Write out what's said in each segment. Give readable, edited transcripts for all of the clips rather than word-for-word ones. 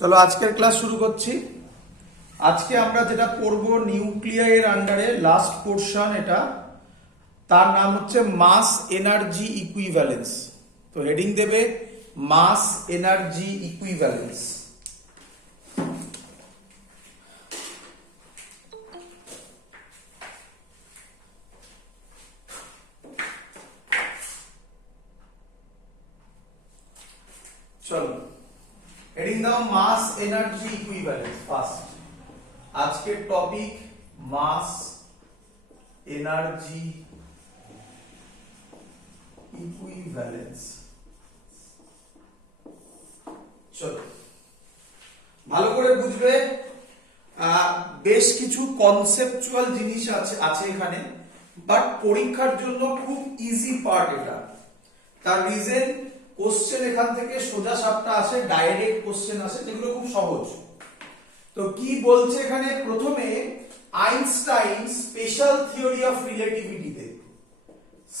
চলো আজকের ক্লাস শুরু করছি। আজকে আমরা যেটা পড়ব নিউক্লিয়ারের আন্ডারে লাস্ট পোর্শন, এটা তার নাম হচ্ছে মাস এনার্জি ইকুইভ্যালেন্স। তো হেডিং দেবে মাস এনার্জি ইকুইভ্যালেন্স। চলো হেডিং দাও মাস এনার্জি ইকুইভ্যালেন্স। ফার্স্ট আজকের টপিক মাস এনার্জি ইকুইভ্যালেন্স। চলো ভালো করে বুঝবে, বেশ কিছু কনসেপচুয়াল জিনিস আছে এখানে, বাট পরীক্ষার জন্য খুব ইজি পার্ট এটা। তার রিজন কোশ্চেন এখান থেকে সোজা সাপটা আসে, ডাইরেক্ট কোশ্চেন আসে যেগুলো খুব সহজ। তো কি বলছে এখানে, প্রথমে আইনস্টাইন স্পেশাল থিওরি অফ রিলেটিভিটিতে,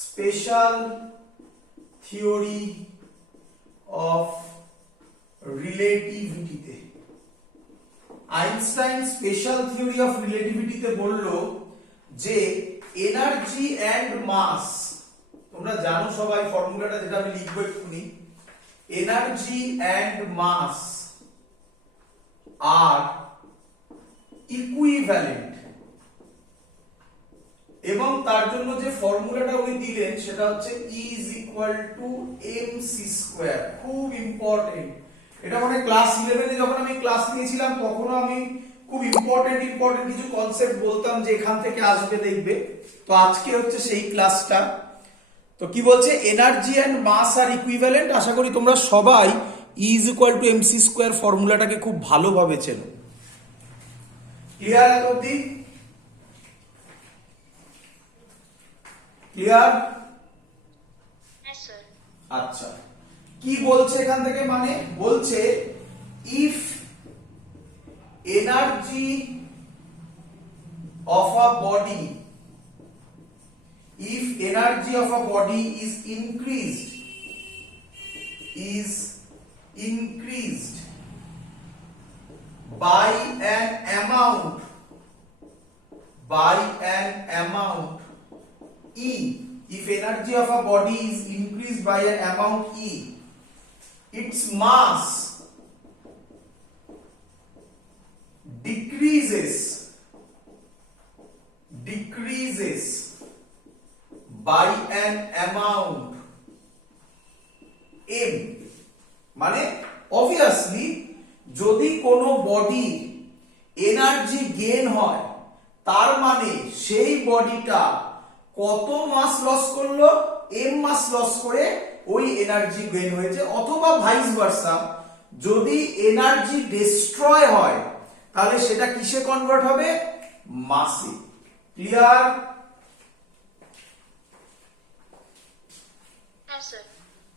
স্পেশাল থিওরি অফ রিলেটিভিটিতে আইনস্টাইন স্পেশাল থিওরি অফ রিলেটিভিটিতে বলল যে এনার্জি অ্যান্ড মাস, তোমরা জানো সবাই ফর্মুলাটা, যেটা আমি লিখবো এক্ষুনি, energy and mass R equivalent. এবং তার জন্য যে ফর্মুলাটা উনি দিলেন সেটা হচ্ছে E is equal to mc square. খুব ইম্পর্টেন্ট এটা, মানে ক্লাস 11 এ যখন আমি ক্লাস নিয়েছিলাম তখনও আমি খুব ইম্পর্টেন্ট কিছু কনসেপ্ট বলতাম যে এখান থেকে আসবে, দেখবে। তো আজকে হচ্ছে সেই ক্লাসটা। তো কি বলছে, energy and mass R equivalent. আশা করি তোমরা সবাই E is equal to mc square ফর্মুলাটাকে খুব ভালোভাবে চেনো। ক্লিয়ার এত অবধি? ক্লিয়ার? আচ্ছা, কি বলছে এখান থেকে, মানে বলছে if energy of a body, if energy of a body is increased by an amount E, if energy of a body is increased by an amount E, its mass decreases by an amount m। মানে obviously যদি কোনো body energy gain হয়, তার মানে সেই বডিটা কত মাস loss করলো, m মাস লস করে ওই এনার্জি গেইন হয়েছে। অথবা ভাইস ভার্সা, যদি এনার্জি ডিস্ট্রয় হয় তাহলে সেটা কিসে কনভার্ট হবে, মাসে। ক্লিয়ার?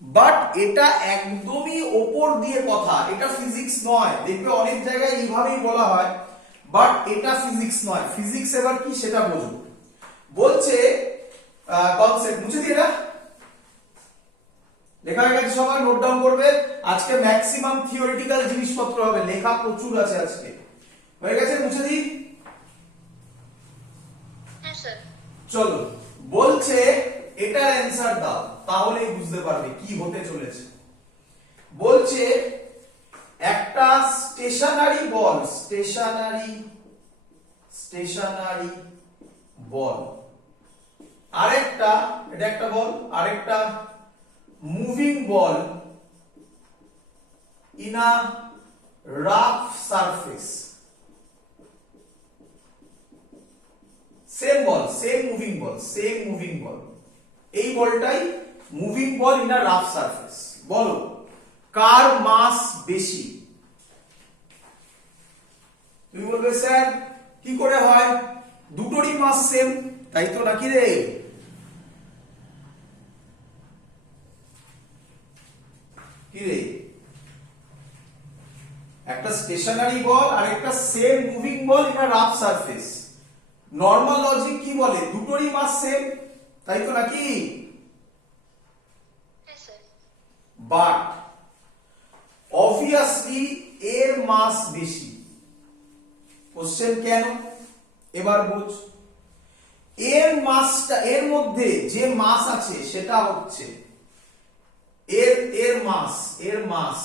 বাট এটা একদমই ওপর দিয়ে কথা, এটা ফিজিক্স নয়। দেখবে অনেক জায়গায় এইভাবেই বলা হয়, বাট এটা ফিজিক্স নয়। ফিজিক্স এবার কি সেটা বুঝবো। বলছে কনসেপ্ট মুছে দিয়ে, এটা লেখা হয়ে গেছে, সবাই নোট ডাউন করবে। আজকে ম্যাক্সিমাম থিওরিটিক্যাল জিনিসপত্র হবে, লেখা প্রচুর আছে আজকে। হয়ে গেছে? মুছে দিই। চলো, বলছে এটার অ্যান্সার দাও, তাহলেই বুঝতে পারবে কি হতে চলেছে। বলছে একটা স্টেশনারি বল, আরেকটা, এটা একটা বল, আরেকটা moving ball in a rough surface. Same ball, same moving ball, এই বলটাই moving ball in a rough surface. বলো কার মাস বেশি? তুমি বলবে স্যার কি করে হয়, দুটোরই মাস সেম, তাই তো নাকি রে? কি রে, একটা স্টেশনারি বল আর একটা same moving ball in a rough surface. Normal logic কি বলে, দুটোরই মাস সেম, তাই তো নাকি? বাট obviously এর মাস বেশি। কোশ্চেন কেন, এবার বুঝ। এর মাসটা, এর মধ্যে যে মাস আছে সেটা হচ্ছে এর মাস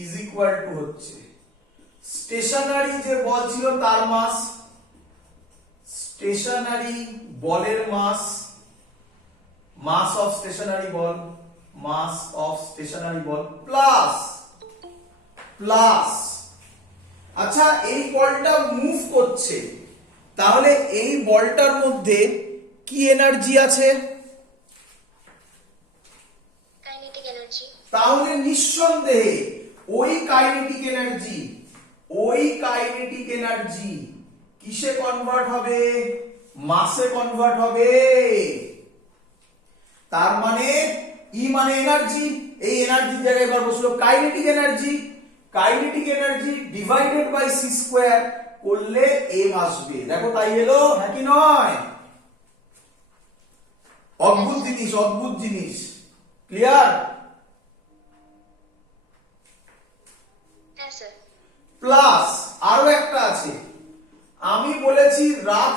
ইজ ইকুয়াল টু হচ্ছে স্টেশনারি যে বল ছিল তার মাস, স্টেশনারি বলের mass of stationary ball, mass of stationary ball plus আচ্ছা এই বলটা মুভ করছে, তাহলে এই বলটার মধ্যে কি এনার্জি আছে? Kinetic energy. তাহলে নিঃসন্দেহে ওই কাইনেটিক এনার্জি কিসে কনভার্ট হবে? মাসে কনভার্ট হবে। তার মানে ই মানে এনার্জি, এই এনার্জি জায়গায় এবার বসলো kinetic energy divided by c square করলে এম আসবে। দেখো তাই এলো, হ্যাঁ কি নয়? অদ্ভুত জিনিস। ক্লিয়ার? হ্যাঁ স্যার। প্লাস আরো একটা আছে, আমি বলেছি রাফ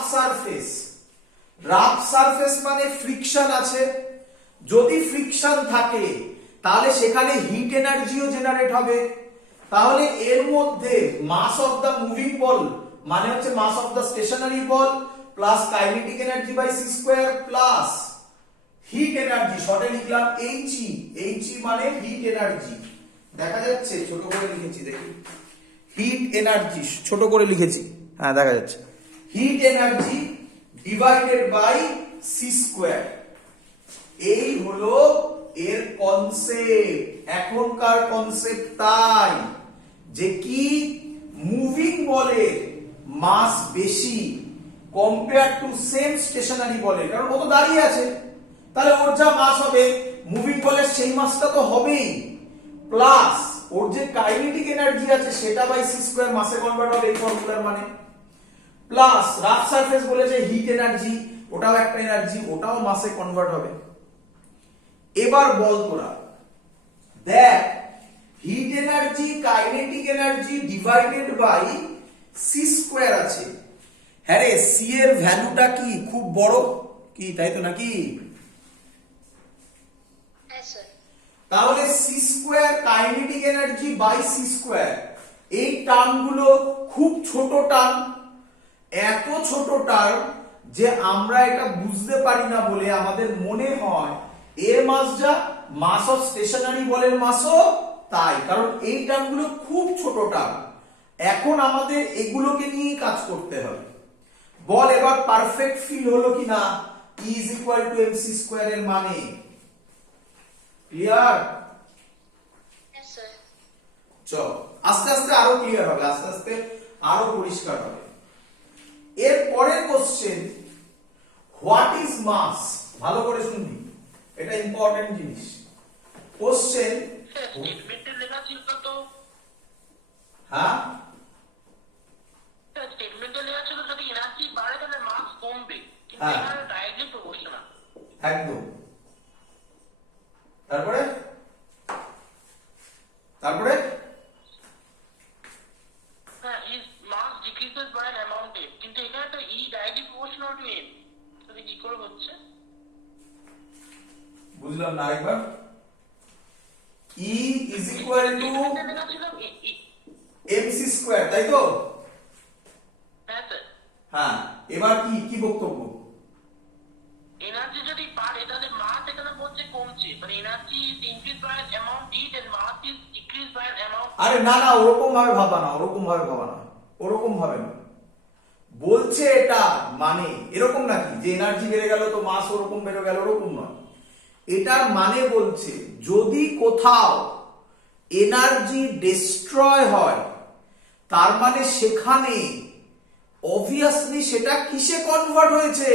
সারফেস মানে ফ্রিকশন আছে। যদি ফ্রিকশন থাকে তাহলে সেখানে হিট এনার্জিও জেনারেট হবে। তাহলে এর মধ্যে মাস অফ দা মুভিং বল মানে হচ্ছে mass of the stationary ball plus kinetic energy by c square plus heat energy, শর্টে লিখলাম এইচ মানে হিট এনার্জি। দেখা যাচ্ছে? ছোট করে লিখেছি, দেখি হিট এনার্জি ছোট করে লিখেছি, হ্যাঁ দেখা যাচ্ছে। Heat energy divided by c square, এই হলো এর কনসেপ্ট। এখনকার কনসেপ্ট তাই যে কি মুভিং বলের মাস বেশি কম্পেয়ার টু সেম স্টেশনারি বলের, কারণ ও তো দাঁড়িয়ে আছে, তাহলে ওর যা মাস হবে মুভিং বলের সেই মাসটা তো হবেই, প্লাস ওর যে কাইনেটিক এনার্জি আছে সেটা বাই সি স্কয়ার মাসে কনভার্ট হবে এই ফর্মুলার মানে, প্লাস রাফ সারফেস বলেছে হিট এনার্জি, ওটাও একটা এনার্জি, ওটাও মাসে কনভার্ট হবে। এবার বল তোরা দেখ, heat energy kinetic energy divided by c square আছে। হ্যাঁ রে, সি এর ভ্যালুটা কি খুব বড় কি, তাই তো নাকি? হ্যাঁ স্যার। তাহলে c square kinetic energy by c square, এই টার্মগুলো খুব ছোট টার্ম, এত ছোট টার্ম যে আমরা এটা বুঝতে পারি না বলে আমাদের মনে হয় এর মাস যা মাস অফ স্টেশনারি বলের মাসও তাই, কারণ এই টার্মগুলো খুব ছোট টার্ম। এখন আমাদের এগুলোকে নিয়ে কাজ করতে হবে। বল এবার পারফেক্ট ফিল হলো কিনা E is equal to mc square এর মানে? ক্লিয়ার? হ্যাঁ স্যার। চল আস্তে আস্তে আরো ক্লিয়ার হবে, আস্তে আস্তে আরো পরিষ্কার হবে। এর পরের কোশ্চেন, হোয়াট ইজ মাস? ভালো করে শুনবি, এটা ইম্পর্টেন্ট জিনিস। কোশ্চেন স্টেটমেন্টে লেখা ছিল তো, হ্যাঁ স্টেটমেন্টে লেখা ছিল যদি এনার্জি বাড়ে তাহলে মাস কমবে, কিন্তু হ্যাঁ। এখানে ডাইরেক্টলি প্রপোর্শনাল। একদম। তারপরে হ্যাঁ, is mass decreases by an amount m, কিন্তু এখানে তো e directly proportional to m, তাহলে কি করে হচ্ছে? বুঝলাম না আরেকবার। E is equal to স্টেটমেন্টে লেখা ছিল mc স্কয়ার, তাই তো? হ্যাঁ স্যার। হ্যাঁ, এবার কি বক্তব্য? এনার্জি যদি বাড়ে তাহলে মাস এখানে বলছে কমছে, মানে energy is increase by an amount e then mass is decrease by an amount. আরে না ওরকম ভাবে ভাবা না, বলছে এটা মানে এরকম নাকি যে এনার্জি বেড়ে গেল তো মাস ওরকম বেড়ে গেল, ওরকম নয়। এটার মানে বলছে যদি কোথাও এনার্জি ডিস্ট্রয় হয় তার মানে সেখানে অবভিয়াসলি সেটা কিসে কনভার্ট হয়েছে?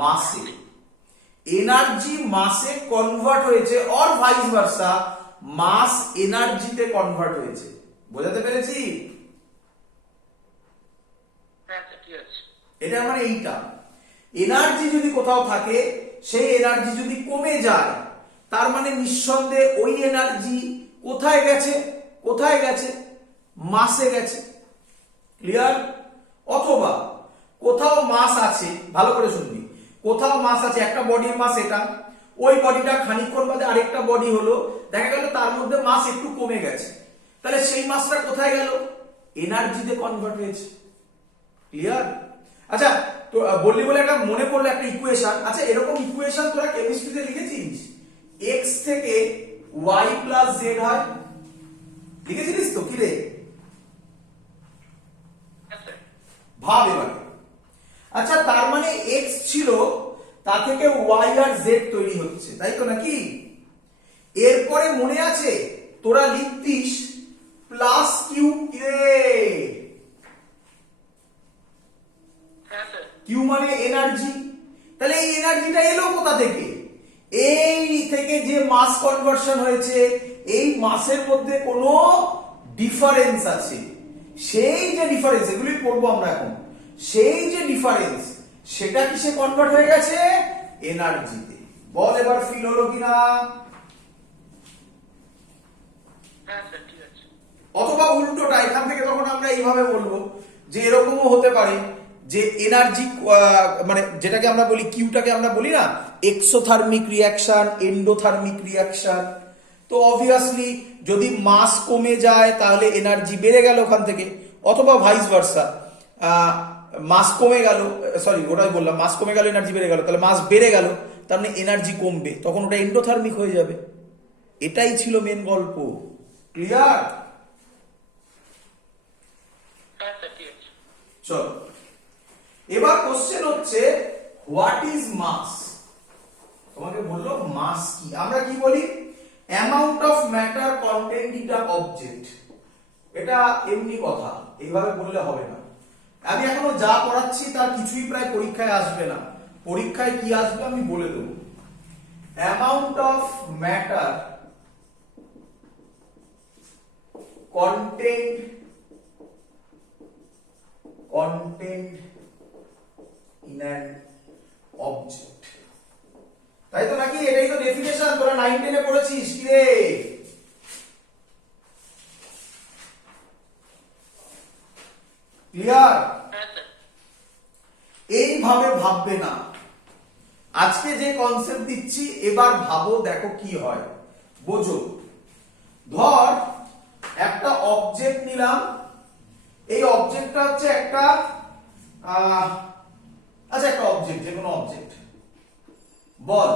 মাসে। এনার্জি মাসে কনভার্ট হয়েছে অর ভাইস ভার্সা, মাস এনার্জিতে কনভার্ট হয়েছে। বোঝাতে পেরেছি? হ্যাঁ স্যার, ঠিক আছে। এটা মানে এইটা, এনার্জি যদি কোথাও থাকে সেই এনার্জি যদি কমে যায় তার মানে নিঃসন্দেহে ওই এনার্জি কোথায় গেছে? কোথায় গেছে? মাসে গেছে। ক্লিয়ার? অথবা কোথাও মাস আছে, ভালো করে শুনবি, কোথাও মাস আছে, একটা বডির মাস এটা, ওই বডিটা খানিকক্ষণ বাদে আরেকটা বডি হলো, দেখা গেল তার মধ্যে মাস একটু কমে গেছে, তাহলে সেই মাসটা কোথায় গেল? এনার্জিতে কনভার্ট হয়েছে। ক্লিয়ার? আচ্ছা, তো বললি বলে একটা মনে পড়লো একটা ইকুয়েশন। আচ্ছা, এরকম ইকুয়েশন তোরা কেমিস্ট্রিতে লিখেছিস? x থেকে y প্লাস z হয়, লিখেছিলিস তো? কি রে হ্যাঁ স্যার। ভাব এবারে। আচ্ছা, তার মানে x ছিল, তা থেকে y আর z তৈরি হচ্ছে, তাই তো নাকি? এরপরে মনে আছে তোরা লিখতিস প্লাস কিউ, কি রে? হ্যাঁ স্যার। কিউ মানে এনার্জি। তাহলে এই এনার্জিটা এলো কোথা থেকে? এই থেকে যে মাস কনভার্সন হয়েছে, এই মাসের মধ্যে কোনো ডিফারেন্স আছে, সেই যে ডিফারেন্স, এগুলি পড়বো আমরা এখন, সেই যে ডিফারেন্স সেটা কিসে কনভার্ট হয়ে গেছে? এনার্জিতে। বল এবার ফিল হলো কিনা? হ্যাঁ স্যার, ঠিক আছে। অথবা উল্টোটা, এখান থেকে তখন আমরা এইভাবে বলবো যে এরকমও হতে পারে যে এনার্জি, মানে যেটাকে আমরা বলি কিউটাকে আমরা বলি না এক্সোথার্মিক রিঅ্যাকশন, এন্ডোথার্মিক রিঅ্যাকশন। তো অবভিয়াসলি যদি মাস কমে যায় তাহলে এনার্জি বেড়ে গেল ওখান থেকে, অথবা ভাইস ভার্সা, মাস কমে গেল, সরি ওটাই বললাম, মাস কমে গেল এনার্জি বেড়ে গেল, তাহলে মাস বেড়ে গেল তার মানে এনার্জি কমবে, তখন ওটা এন্ডোথার্মিক হয়ে যাবে। এটাই ছিল মেন গল্প। ক্লিয়ার? হ্যাঁ স্যার, ঠিক আছে। চলো, এবার কোশ্চেন হচ্ছে হোয়াট ইজ মাস। তোমাকে বললো মাস কি, আমরা কি বলি? Amount of matter contained in a object. এটা এমনি কথা, এইভাবে বললে হবে না। আমি এখনো যা পড়াচ্ছি তার কিছুই প্রায় পরীক্ষায় আসবে না। পরীক্ষায় কি আসবে আমি বলে দেবো। Amount of matter content in an object, তাই তো নাকি? এটাই তো ডেফিনেশন, তোরা 9 10 এ পড়েছিস। কি রে? ক্লিয়ার? হ্যাঁ স্যার। এইভাবে ভাববে না। আজকে যে কনসেপ্ট দিচ্ছি এবার ভাবো, দেখো কি হয়, বোঝো। ধর একটা অবজেক্ট নিলাম, এই অবজেক্টটা হচ্ছে একটা আচ্ছা একটা অবজেক্ট, যে কোনো অবজেক্ট বল,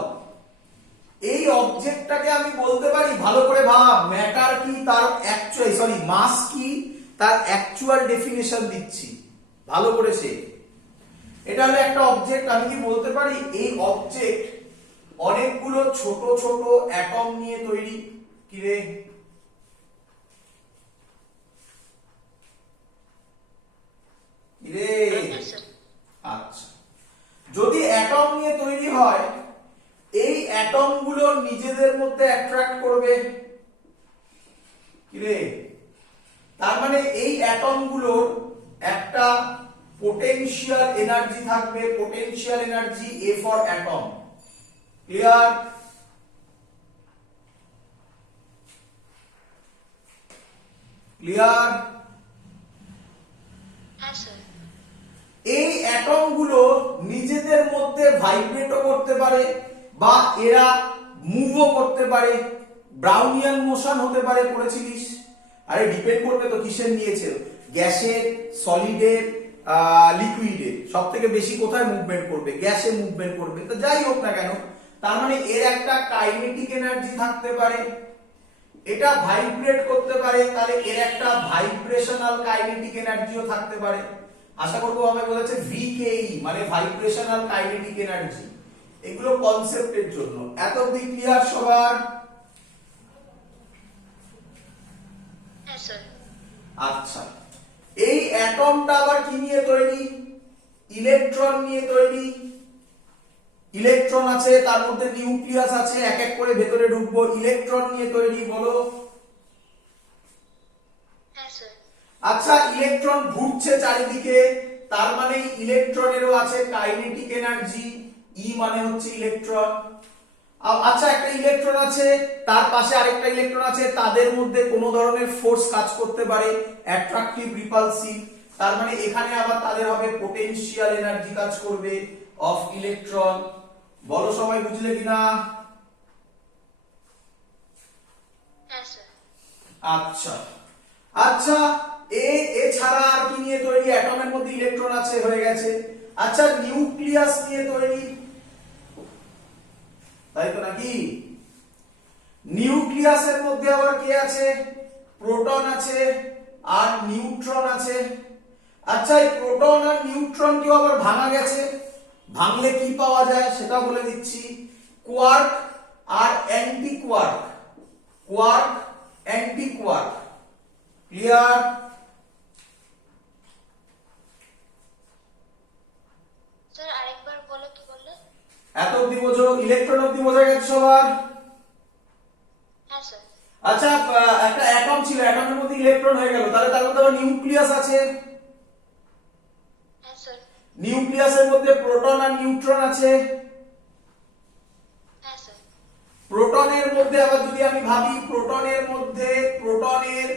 এই অবজেক্টটাকে আমি বলতে পারি, ভালো করে ভাব, ম্যাটার কি তার অ্যাকচুয়াল, সরি মাস কি তার অ্যাকচুয়াল ডেফিনেশন দিচ্ছি, ভালো করে সে। এটা হলো একটা অবজেক্ট, আমি কি বলতে পারি এই অবজেক্ট অনেকগুলো ছোট ছোট অ্যাটম নিয়ে তৈরি? কি রে? কি রে? Yes, sir. আচ্ছা, যদি অ্যাটম নিয়ে তৈরি হয়, এই অ্যাটম গুলো নিজেদের মধ্যে অ্যাট্রাক্ট করবে। কি রে? তার মানে এই অ্যাটম গুলোর একটা পোটেনশিয়াল এনার্জি থাকবে, potential energy A for atom. Clear? Clear? Yes, sir. এই অ্যাটম গুলো নিজেদের মধ্যে ভাইব্রেটও করতে পারে, বা এরা মুভও করতে পারে, ব্রাউনিয়ান মোশন হতে পারে, পড়েছিলিস? আরে ডিপেন্ড করবে তো কিসের নিয়েছে, গ্যাসের, সলিডের, লিকুইডের, সব থেকে বেশি কোথায় মুভমেন্ট করবে? গ্যাসে মুভমেন্ট করবে। তো যাই হোক না কেন, তার মানে এর একটা কাইনেটিক এনার্জি থাকতে পারে, এটা ভাইব্রেট করতে পারে, তাহলে এর একটা ভাইব্রেশনাল কাইনেটিক এনার্জিও থাকতে পারে। আশা করবো আমি বলেছে ভিকেই মানে ভাইব্রেশনাল কাইনেটিক এনার্জি। এগুলো কনসেপ্টের জন্য। এত অবধি ক্লিয়ার সবার? Yes, sir. আচ্ছা, এই অ্যাটমটা আবার কি নিয়ে তৈরি? ইলেকট্রন নিয়ে তৈরি। ইলেকট্রন আছে, তার মধ্যে নিউক্লিয়াস আছে, এক এক করে ভেতরে ঢুকবো। ইলেকট্রন নিয়ে তৈরি, বলো। Yes, sir. আচ্ছা, ইলেকট্রন ঘুরছে চারিদিকে, তার মানে ইলেকট্রনেরও আছে কাইনেটিক এনার্জি, ই মানে হচ্ছে ইলেকট্রন। আচ্ছা একটা ইলেকট্রন আছে, তার পাশে আরেকটা ইলেকট্রন আছে, তাদের মধ্যে কোনো ধরনের ফোর্স কাজ করতে পারে, অ্যাট্রাকটিভ রিপালসিভ, তার মানে এখানে আবার তাদের হবে পোটেনশিয়াল এনার্জি কাজ করবে অফ ইলেকট্রন। বলো সবাই বুঝলে কিনা? হ্যাঁ স্যার। আচ্ছা আচ্ছা, এছাড়া আর কি নিয়ে তৈরি? অ্যাটমের মধ্যে ইলেকট্রন আছে, হয়ে গেছে। আচ্ছা নিউক্লিয়াস নিয়ে তৈরি, তাই তো নাকি? নিউক্লিয়াসের মধ্যে আবার কি আছে? প্রোটন আছে আর নিউট্রন আছে। আচ্ছা এই প্রোটন আর নিউট্রন কেও আবার ভাঙা গেছে, ভাঙলে কি পাওয়া যায় সেটা বলে দিচ্ছি। কোয়ার্ক আর anti quark, quark anti quark. Clear? Sir আরেকবার বলো, কি বললে? এত অব্দি বোঝো? ইলেকট্রন অব্দি বোঝা গেছে সবার? হ্যাঁ স্যার। আচ্ছা একটা অ্যাটম ছিল, অ্যাটমের মধ্যে ইলেকট্রন হয়ে গেল, তাহলে তার মধ্যে আবার নিউক্লিয়াস আছে। হ্যাঁ স্যার। নিউক্লিয়াসের মধ্যে প্রোটন আর নিউট্রন আছে। হ্যাঁ স্যার। প্রোটনের মধ্যে আবার যদি আমি ভাবি, প্রোটনের মধ্যে প্রোটনের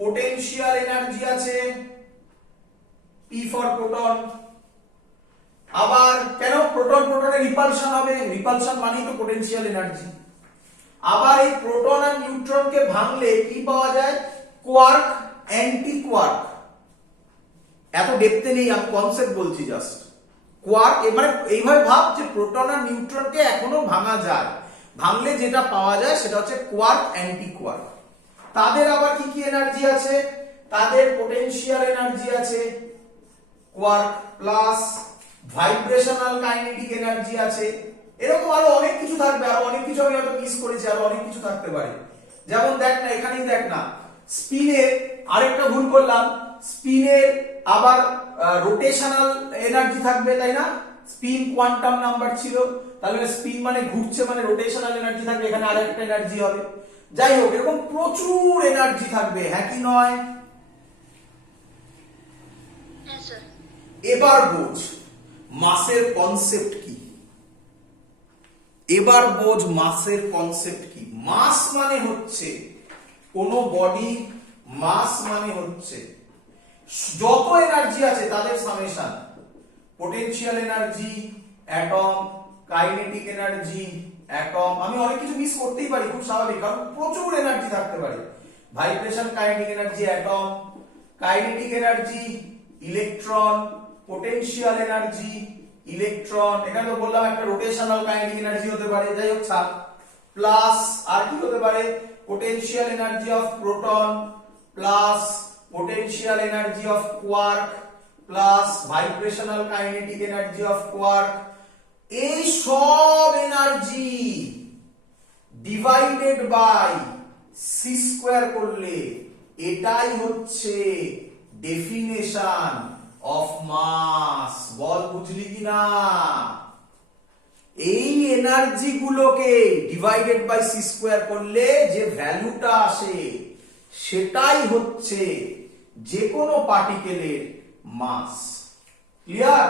পোটেনশিয়াল এনার্জি আছে, P ফর প্রোটন। আবার কেন প্রোটন প্রোটনের রিপালশন হবে, রিপালশন মানেই তো পোটেনশিয়াল এনার্জি। আবার এই প্রোটন আর নিউট্রনকে ভাঙলে কি পাওয়া যায়? Quark anti quark. এত ডেপথে নেই, আমি কনসেপ্ট বলছি জাস্ট। কোয়ার্ক মানে এইভাবে ভাব যে প্রোটন আর নিউট্রনকে এখনো ভাঙা যায়, ভাঙলে যেটা পাওয়া যায় সেটা হচ্ছে কোয়ার্ক অ্যান্টি কোয়ার্ক। তাদের আবার কি কি এনার্জি আছে? তাদের পোটেনশিয়াল এনার্জি আছে quark plus, vibrational kinetic energy আছে, এরকম আরো অনেক কিছু থাকবে, আরো অনেক কিছু আমি হয়তো মিস করেছি, আরো অনেক কিছু থাকতে পারে। যেমন দেখ না, এখানেই দেখ না, স্পিনের আরেকটা ভুল করলাম, স্পিনের আবার রোটেশনাল এনার্জি থাকবে, তাই না? স্পিন কোয়ান্টাম নাম্বার ছিল, তাহলে স্পিন মানে ঘুরছে, মানে রোটেশনাল এনার্জি থাকবে, এখানে আরেকটা এনার্জি হবে। যাই হোক, এরকম প্রচুর এনার্জি থাকবে, হ্যাঁ কি নয়? হ্যাঁ স্যার। এবার বোঝ মাসের কনসেপ্ট কি, এবার বোঝ মাসের কনসেপ্ট কি। মাস মানে হচ্ছে কোন বডি, মাস মানে হচ্ছে যত এনার্জি আছে তাদের summation. Potential energy atom, kinetic energy atom, আমি অনেক কিছু মিস করতেই পারি, খুব স্বাভাবিক, কারণ প্রচুর এনার্জি থাকতে পারে। Vibration kinetic energy atom, kinetic energy electron, potential energy electron, এখানে তো বললাম একটা রোটেশনাল কাইনেটিক এনার্জি হতে পারে, যাই হোক ছাড়, প্লাস আর কি হতে পারে? Potential energy of proton plus potential energy of quark plus vibrational kinetic energy of quark. এই সব energy divided by c square করলে এটাই হচ্ছে ডেফিনেশন অফ মাস। বল বুঝলি কিনা? এই এনার্জি গুলোকে ডিভাইডেড বাই সি স্কয়ার করলে যে ভ্যালুটা আসে সেটাই হচ্ছে যে কোনো পার্টিকেলের মাস। ক্লিয়ার?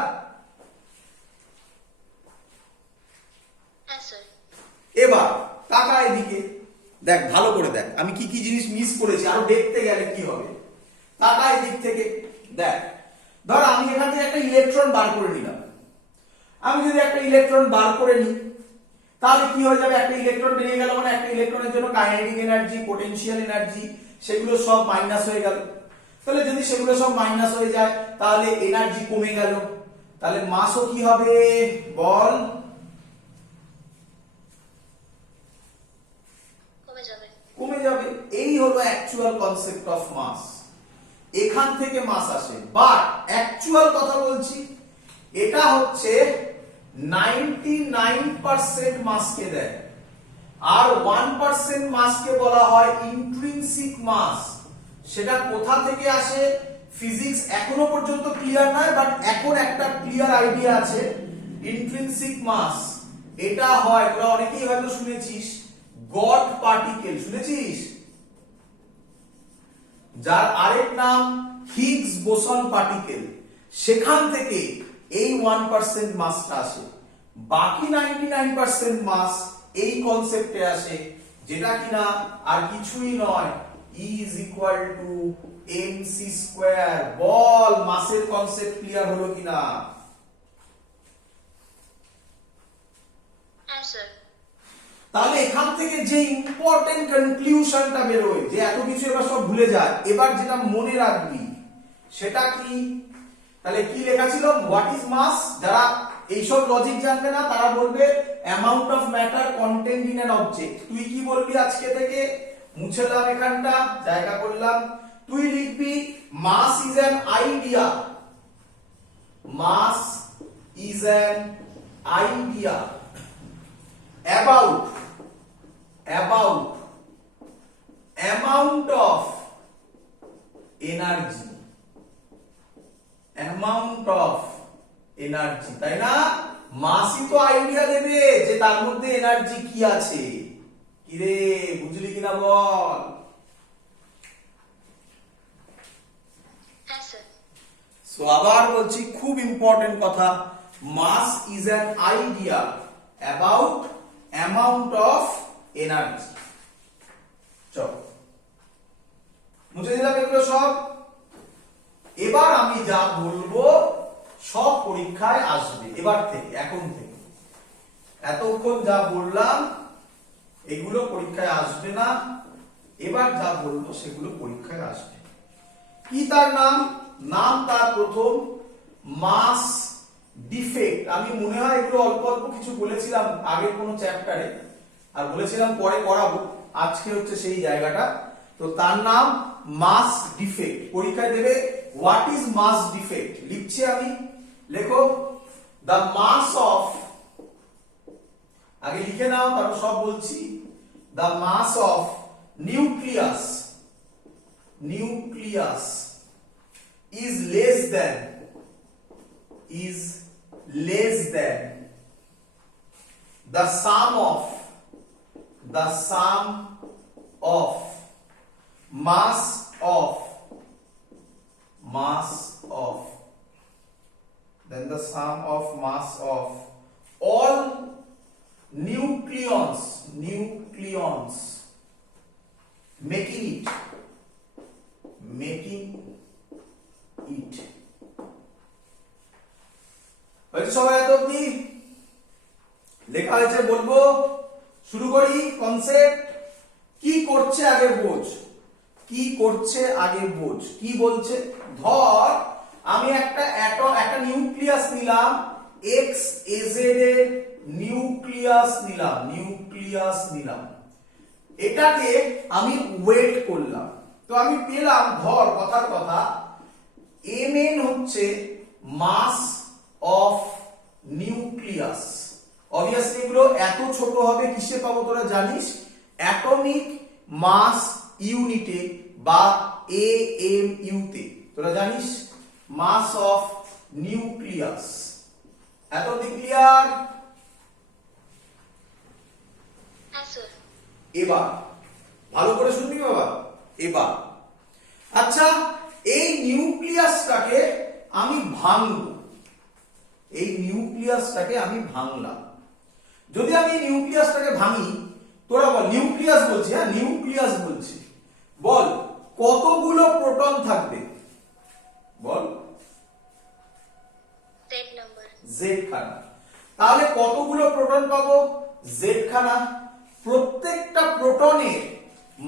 হ্যাঁ স্যার। এবার তাকা এদিকে, দেখ ভালো করে দেখ আমি কি কি জিনিস মিস করেছি, আরো দেখতে গেলে কি হবে। তাকা এদিক থেকে দেখ, ধর আমি এখান থেকে একটা ইলেকট্রন বার করে নিলাম। আমি যদি একটা ইলেকট্রন বার করে নিই তাহলে কি হয়ে যাবে? একটা ইলেকট্রন বেরিয়ে গেল, মানে একটা ইলেকট্রনের জন্য কাইনেটিক এনার্জি, পোটেনশিয়াল এনার্জি সেগুলো সব মাইনাস হয়ে গেল। তাহলে যদি সেগুলো সব মাইনাস হয়ে যায় তাহলে এনার্জি কমে গেল, তাহলে মাসও কি হবে বল? কমে যাবে। কমে যাবে। এই হলো অ্যাকচুয়াল কনসেপ্ট অফ মাস, এখান থেকে মাস আসে। বাট অ্যাকচুয়াল কথা বলছি, এটা হচ্ছে 99% মাসকে দেয়, আর 1% মাসকে বলা হয় ইন্ট্রিনসিক মাস। সেটা কোথা থেকে আসে ফিজিক্স এখনো পর্যন্ত ক্লিয়ার নয়, বাট এখন একটা ক্লিয়ার আইডিয়া আছে। ইন্ট্রিনসিক মাস এটা হয়, তোরা অনেকেই হয়তো শুনেছিস, গড পার্টিকেল, শুনেছিস? যার আরেক নাম হিগস বোসন পার্টিকেল, সেখান থেকে এই 1% মাসটা আসে। বাকি 99% মাস এই কনসেপ্টে আসে, যেটা কিনা আর কিছুই নয়, E is equal to mc square. Ball মাসের কনসেপ্ট ক্লিয়ার হলো কিনা? হ্যাঁ স্যার। তাহলে এখান থেকে যে ইম্পর্টেন্ট কনক্লুশনটা বেরোয়, যে এত কিছু এবার সব ভুলে যায়, এবার যেটা মনে রাখবি সেটা কি? তাহলে কি লেখা ছিল? হোয়াট ইজ মাস? যারা এইসব লজিক জানবে না তারা বলবে amount of matter contained in an object. তুই কি বলবি আজকে থেকে? মুছলাম এখানটা, জায়গা করলাম। তুই লিখবি mass is an idea. Mass is an idea about amount of energy, amount of energy, তাই না? মাসই তো আইডিয়া দেবে যে তার মধ্যে এনার্জি কি আছে। কি রে, বুঝলি কিনা বল? হ্যাঁ স্যার। সো আবার বলছি, খুব ইম্পর্টেন্ট কথা, mass is an idea about amount of energy. চল মুছে দিলাম এগুলো সব। এবার আমি যা বলবো সব পরীক্ষায় আসবে এবার থেকে, এখন থেকে। এতক্ষণ যা বললাম এগুলো পরীক্ষায় আসবে না, এবার যা বলবো সেগুলো পরীক্ষায় আসবে। কি তার নাম? নাম তার প্রথম মাস ডিফেক্ট। আমি মনে হয় এগুলো অল্প অল্প কিছু বলেছিলাম আগের কোনো চ্যাপ্টারে, আর বলেছিলাম পরে করাবো, আজকে হচ্ছে সেই জায়গাটা। তো তার নাম মাস ডিফেক্ট। পরীক্ষায় দেবে হোয়াট ইজ মাস ডিফেক্ট। লিখছি আমি, লেখো দ্য মাস অফ, আগে লিখে নাও তারপর সব বলছি। The mass of nucleus, nucleus is less than the sum of mass of then the sum of mass of all nucleons making it সবাই এত অব্দি লেখা হয়েছে, বলবো। শুরু করি কনসেপ্ট। কি করছে আগে বোঝ, কি করছে আগে বোঝ। কি বলছে? ধর আমি একটা অ্যাটম, একটা নিউক্লিয়াস নিলাম, এক্স এজেড এর নিউক্লিয়াস নিলাম, এটাকে আমি ওয়েট করলাম। তো আমি পেলাম, ধর কথার কথা, mn হচ্ছে মাস অফ নিউক্লিয়াস। অবভিয়াসলি এগুলো এত ছোট হবে, কিসে পাবো তোরা জানিস? অ্যাটমিক মাস ইউনিটে বা AMU তে। তোরা জানিস মাস অফ নিউক্লিয়াস। এত ক্লিয়ার? হ্যাঁ স্যার। এবার ভালো করে শুনবি বাবা। এবার আচ্ছা, এই নিউক্লিয়াসটাকে আমি ভাঙবো, এই নিউক্লিয়াসটাকে আমি ভাঙলাম। যদি আমি নিউক্লিয়াসটাকে ভাঙি, তোরা বল, নিউক্লিয়াস বলছি, হ্যাঁ নিউক্লিয়াস বলছি, বল কতগুলো প্রোটন থাকবে? বল। Z খানা। তাহলে কতগুলো প্রোটন পাবো? Z খানা। প্রত্যেকটা প্রোটনের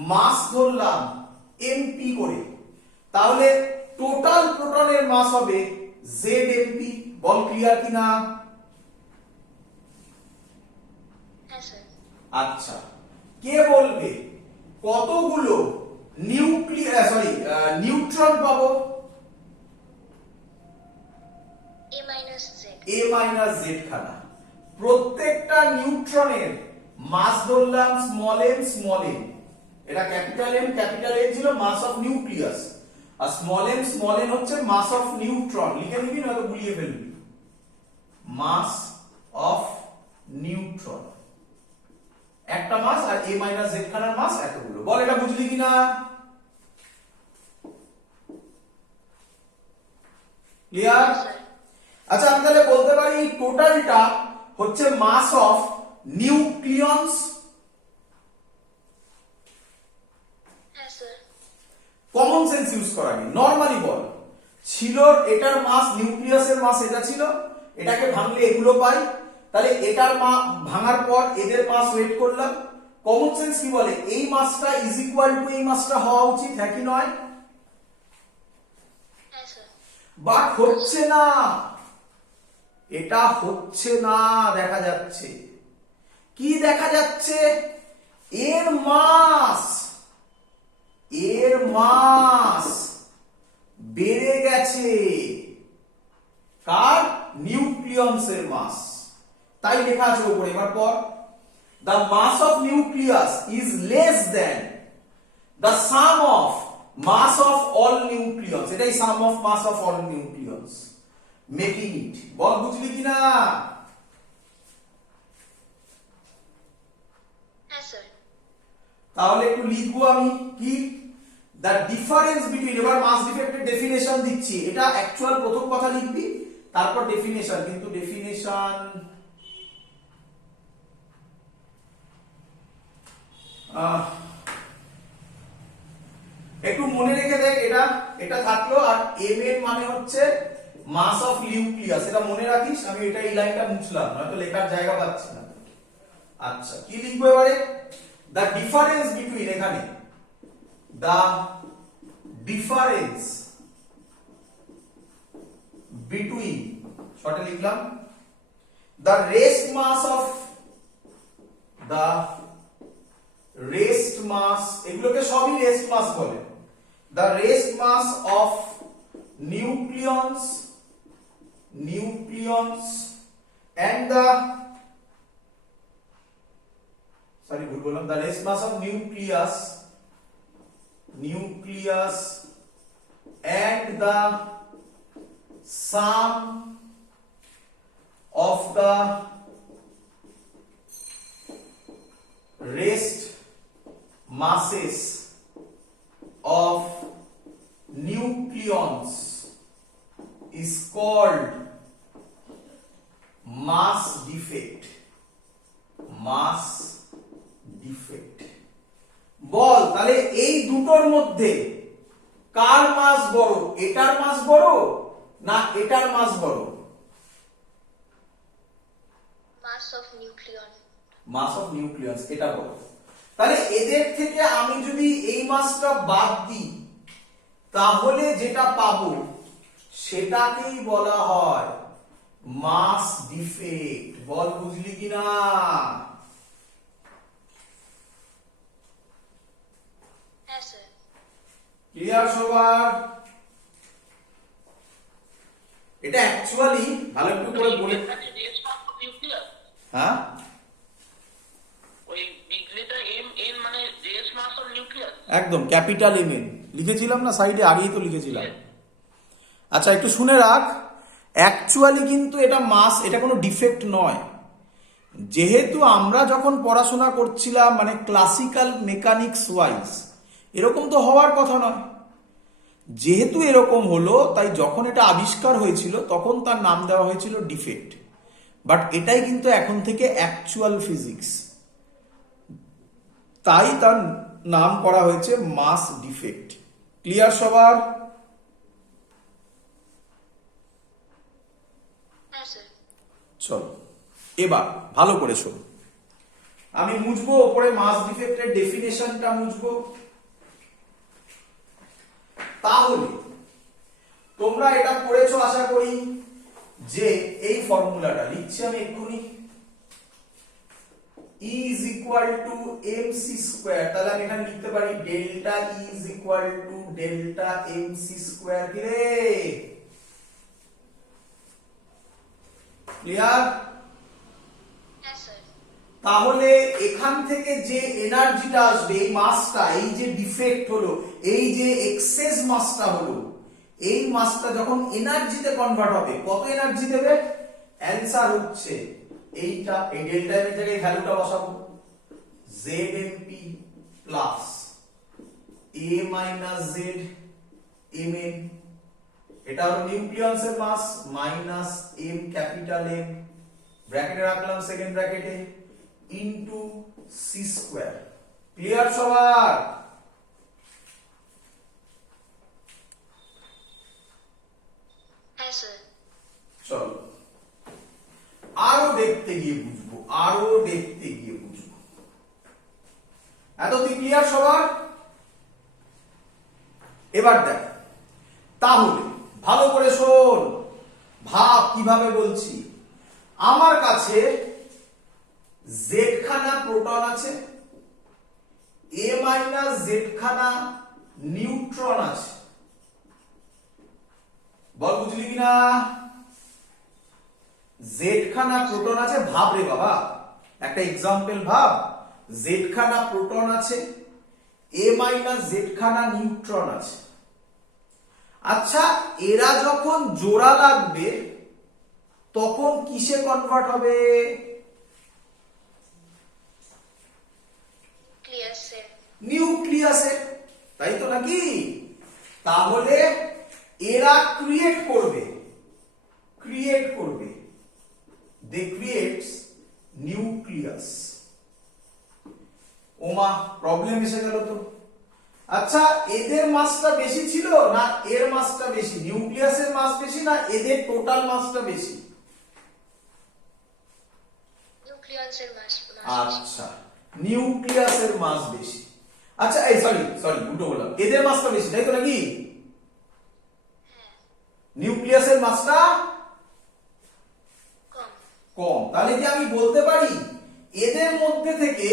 মাস ধরলাম mp করে, তাহলে টোটাল প্রোটনের মাস হবে ZmP। বল ক্লিয়ার কিনা? হ্যাঁ স্যার। আচ্ছা, কে বলবে কতগুলো নিউট্রন পাবো? a মাইনাস z খানা। প্রত্যেকটা নিউট্রনের মাস ধরলাম স্মল m। এটা ক্যাপিটাল M ক্যাপিটাল N ছিল মাস অফ নিউক্লিয়াস, আর স্মল n হচ্ছে মাস অফ নিউট্রন। লিখে নিবি, নয়তো গুলিয়ে ফেলবি। মাস অফ নিউট্রন একটা মাস, আর a মাইনাস z খানার মাস এতগুলো। বল এটা বুঝলি কিনা? ক্লিয়ার? আচ্ছা, আমি তাহলে বলতে পারি টোটালটা হচ্ছে mass of nucleons? Yes, sir. Common sense use করা নেই, নরমালি বল। ছিল এটার মাস, নিউক্লিয়াসের মাস এটা ছিল, এটাকে ভাঙলে এগুলো পাই, তাহলে এটার ভাঙার পর এদের মাস ওয়েট করলাম। কমন সেন্স কি বলে? এই মাসটা ইজ ইকুয়াল টু এই মাসটা হওয়া উচিত, হ্যাঁ কি নয়? Yes, sir. বাট হচ্ছে না, এটা হচ্ছে না, দেখা যাচ্ছে কি দেখা যাচ্ছে? এর মাস বেড়ে গেছে, কার? নিউক্লিয়ন্সের মাস। তাই লেখা আছে উপরে। এবার পর, the mass of nucleus is less than the sum of mass of all nucleons, এটাই sum of mass of all nucleons, making it, বল বুঝলি কিনা? Yes, sir. তাহলে একটু লিখবো আমি কি, the difference between, এবার মাস ডিফেক্টের ডেফিনেশন দিচ্ছি, এটা অ্যাকচুয়াল প্রথম কথা লিখবি, তারপর ডেফিনেশন, কিন্তু ডেফিনেশন একটু মনে রেখে দেখ, এটা থাকলো। আর এম এর মানে হচ্ছে মাস অফ নিউক্লিয়াস, এটা মনে রাখিস। আমি এটা এই লাইনটা মুছলাম, নয়তো লেখার জায়গা পাচ্ছি না। আচ্ছা, কি লিখবো এবারে? দ্য ডিফারেন্স বিটুইন, এখানে দ্য ডিফারেন্স বিটুইন, শর্টে লিখলাম, the rest mass of, the rest mass, এগুলোকে সবই রেস্ট মাস বলে। The rest mass of nucleons and the, sorry ভুল বললাম, the rest mass of nucleus and the sum of the rest masses of nucleons is called mass defect. বল তাহলে এই দুটোর মধ্যে কার মাস বড়? এটার মাস বড় না এটার মাস বড়? Mass of nucleon. Mass of nucleus এটা বড়। তাহলে এদের থেকে আমি যদি এই মাসটা বাদ দিই, তাহলে যেটা পাবো সেটাকেই বলা হয় মাস ডিফেক্ট। বল বুঝলি কিনা? Yes, sir. ক্লিয়ার সবার? এটা অ্যাকচুয়ালি ভালো একটু করে বলে, হ্যাঁ একদম ক্যাপিটাল এম এন লিখেছিলাম না সাইডে, আগেই তো লিখেছিলাম। আচ্ছা একটু শুনে রাখ, অ্যাকচুয়ালি কিন্তু এটা মাস, এটা কোনো ডিফেক্ট নয়। যেহেতু আমরা যখন পড়াশোনা করছিলাম মানে ক্লাসিক্যাল মেকানিক্স ওয়াইজ, এরকম তো হওয়ার কথা নয়। যেহেতু এরকম হলো, তাই যখন এটা আবিষ্কার হয়েছিল তখন তার নাম দেওয়া হয়েছিল ডিফেক্ট। বাট এটাই কিন্তু এখন থেকে অ্যাকচুয়াল ফিজিক্স, তাই তার নাম করা হয়েছে মাস ডিফেক্ট। ক্লিয়ার সবার? Yes, sir. চলো এবার ভালো করে শোনো, আমি মুছবো ওপরে মাস ডিফেক্টের ডেফিনেশনটা মুছবো। তাহলে তোমরা এটা পড়েছো আশা করি, যে এই ফর্মুলাটা লিখছি আমি এক্ষুনি, E is equal to mc square, তাহলে আমি এখানে লিখতে পারি delta E is equal to delta mc square। কি রে, ক্লিয়ার? Yes, sir. তাহলে এখান থেকে যে এনার্জিটা আসবে, এই মাসটা, এই যে ডিফেক্ট হলো, এই যে এক্সেস মাসটা হলো, এই মাসটা যখন এনার্জিতে কনভার্ট হবে, কত এনার্জি দেবে? অ্যানসার হচ্ছে এইটা, এই ডেল্টা এম এর জায়গায় ভ্যালুটা বসাবো, zmp plus a minus z mn, এটা হলো নিউক্লিয়াসের মাস, মাইনাস m ক্যাপিটাল M, ব্র্যাকেটে রাখলাম সেকেন্ড ব্র্যাকেটে, ইন্টু সি স্কোয়ার। ক্লিয়ার সবার? হ্যাঁ স্যার। চলো আরো দেখতে গিয়ে বুঝবো, আরো দেখতে গিয়ে বুঝবো। এতদিন ক্লিয়ার সবার? এবার দেখ, তাহলে ভালো করে শোন, ভাব কিভাবে বলছি। আমার কাছে জেড খানা প্রোটন আছে, এ মাইনাস জেড খানা নিউট্রন আছে। বল বুঝলি কিনা? জেড খানা প্রোটন আছে, ভাব রে বাবা, একটা এক্সাম্পল ভাব। জেড খানা প্রোটন আছে, এ মাইনাস জেড খানা নিউট্রন আছে। আচ্ছা, এরা যখন জোড়া লাগবে তখন কিসে কনভার্ট হবে? নিউক্লিয়াসে। নিউক্লিয়াসে, তাই তো নাকি? তাহলে এরা ক্রিয়েট করবে, দে ক্রিয়েটস নিউক্লিয়াস। ওমা, প্রবলেম এসে গেল তো। আচ্ছা, এদের মাসটা বেশি ছিল না এর মাসটা বেশি? নিউক্লিয়াসের মাস বেশি না এদের টোটাল মাসটা বেশি? নিউক্লিয়াসের মাস। আচ্ছা, নিউক্লিয়াসের মাস বেশি। আচ্ছা, এই সরি উল্টো বললাম, এদের মাসটা বেশি, তাই তো নাকি? নিউক্লিয়াসের মাসটা কম। তাহলে কি আমি বলতে পারি এদের মধ্যে থেকে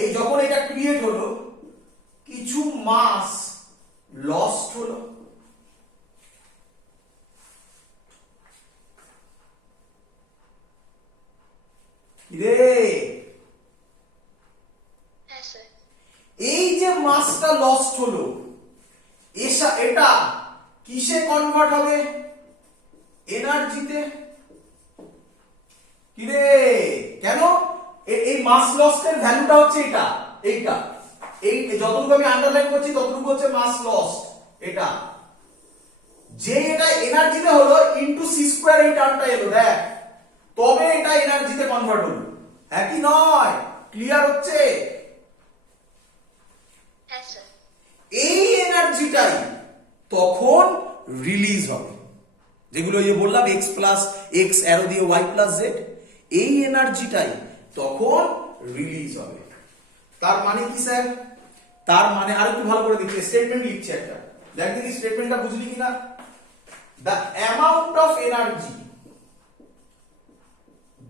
এই যখন এটা ক্রিয়েট হলো কিছু মাস লস্ট হলো? রে, হ্যাঁ স্যার। এই যে মাসটা লস্ট হলো, এটা কিসে কনভার্ট হবে? এনার্জিতে। কি রে, কেন? এই মাস লস্টের ভ্যালুটা হচ্ছে এইটা এই যতটুকু আমি আন্ডারলাইন করছি ততটুকু হচ্ছে মাস লস্ট। এটা যে এটা এনার্জিতে হলো ইনটু সি স্কয়ার, এই টার্মটা এলো, দেখ, তবে এটা এনার্জিতে কনভার্ট হলো। হ্যাঁ কি নয়? ক্লিয়ার হচ্ছে? হ্যাঁ স্যার। এই এনার্জিটাই তখন রিলিজ হবে, যেগুলো এই বললাম এক্স প্লাস এক্স অ্যারো দিয়ে ওয়াই প্লাস জেড, এই এনার্জিটাই তখন রিলিজ হবে। তার মানে কি স্যার? তার মানে আর একটু ভালো করে দেখি, স্টেটমেন্ট লিখছি একটা, দেখ দেখি স্টেটমেন্টটা বুঝলি কিনা। The amount of energy,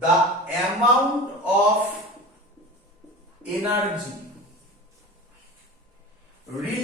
the amount of energy release